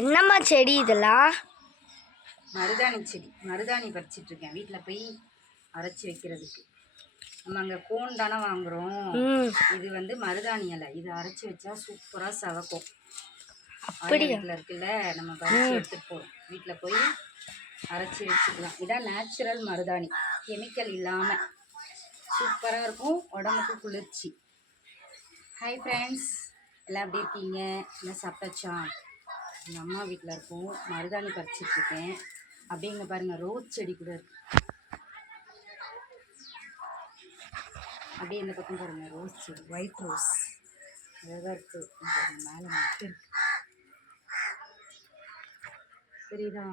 என்னம்மா செடி இதெல்லாம்? மருதாணி செடி. மருதாணி பறிச்சிட்டு இருக்கேன் வீட்டில் போய் அரைச்சி வைக்கிறதுக்கு. நம்ம அங்கே கோன் தானே வாங்குறோம். இது வந்து மருதாணி இலை. இது அரைச்சி வச்சா சூப்பராக சவக்கும். வீட்டில் இருக்குல்ல, நம்ம பறிச்சு எடுத்துகிட்டு போகிறோம். வீட்டில் போய் அரைச்சி வச்சுக்கலாம். இதான் நேச்சுரல் மருதாணி, கெமிக்கல் இல்லாமல் சூப்பராக இருக்கும். உடம்புக்கு குளிர்ச்சி. ஹாய் ஃப்ரெண்ட்ஸ், எல்லாம் எப்படி இருக்கீங்க? என்ன சாப்பிட்டாச்சா? எங்கள் அம்மா வீட்டில் இருக்கும். மருதாணி பறிச்சிட்ருக்கேன். அப்படியே இங்கே பாருங்கள், ரோஸ் செடி கூட இருக்கு. அப்படியே இந்த பக்கம் பாருங்கள், ரோஸ் செடி, ஒயிட் ரோஸ் அழகாக இருக்குது. மேலே மட்டும் இருக்கு, தெரியுதா?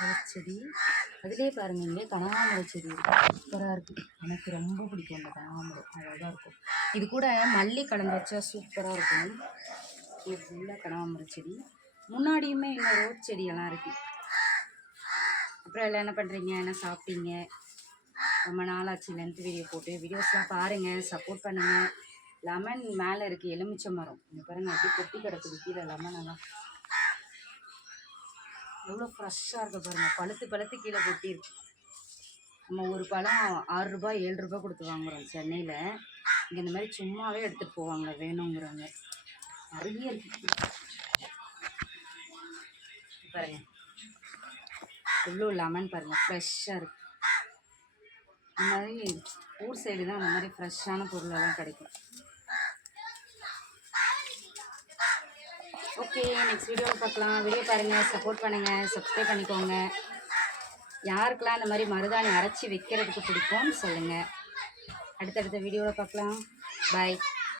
ரோஸ் செடி. அதுலேயே பாருங்கள், இங்கே கனகாம்பரம் செடி இருக்குது, சூப்பராக இருக்குது. எனக்கு ரொம்ப பிடிக்கும் அந்த கனகாம்பரம், அழகாக இருக்கும். இது கூட மல்லி கலந்து வச்சா சூப்பராக இருக்கும். இது ஃபுல்லாக கனகாம்பரம் செடி. முன்னாடியுமே இன்னும் ரோஸ் செடியெல்லாம் இருக்குது. அப்புறம் எல்லாம் என்ன பண்ணுறீங்க? என்ன சாப்பிட்டீங்க? ரொம்ப நாளாச்சு லென்த் வீடியோ போட்டு. வீடியோஸ்லாம் பாருங்கள், சப்போர்ட் பண்ணுங்கள். லெமன் மேலே இருக்குது, எலுமிச்சை மரம். இங்கே பாருங்கள், அப்படியே கொட்டி கிடக்குது கீழே லெமன் எல்லாம். எவ்வளோ ஃப்ரெஷ்ஷாக இருக்குது பாருங்கள், பழுத்து பழுத்து கீழே கொட்டியிருக்கு. நம்ம ஒரு பழம் 6 ரூபாய் 7 ரூபாய் கொடுத்து வாங்குகிறோம் சென்னையில். இங்கே இந்த மாதிரி சும்மாவே எடுத்துகிட்டு போவாங்க வேணுங்கிறவங்க. நிறைய இருக்குது பாருங்கள், எவ்வளோ லெமன் பாருங்கள், ஃப்ரெஷ்ஷாக இருக்குது. இந்த மாதிரி ஊர் சைடு தான் அந்த மாதிரி ஃப்ரெஷ்ஷான பொருளெல்லாம் கிடைக்கும். ஓகே, நெக்ஸ்ட் வீடியோவில் பார்க்கலாம். வீடியோ பாருங்கள், சப்போர்ட் பண்ணுங்கள், சப்ஸ்கிரைப் பண்ணிக்கோங்க. யாருக்கெல்லாம் இந்த மாதிரி மருதாணி அரைச்சி வைக்கிறதுக்கு பிடிக்கும்னு சொல்லுங்கள். அடுத்தடுத்த வீடியோவில் பார்க்கலாம். பாய்.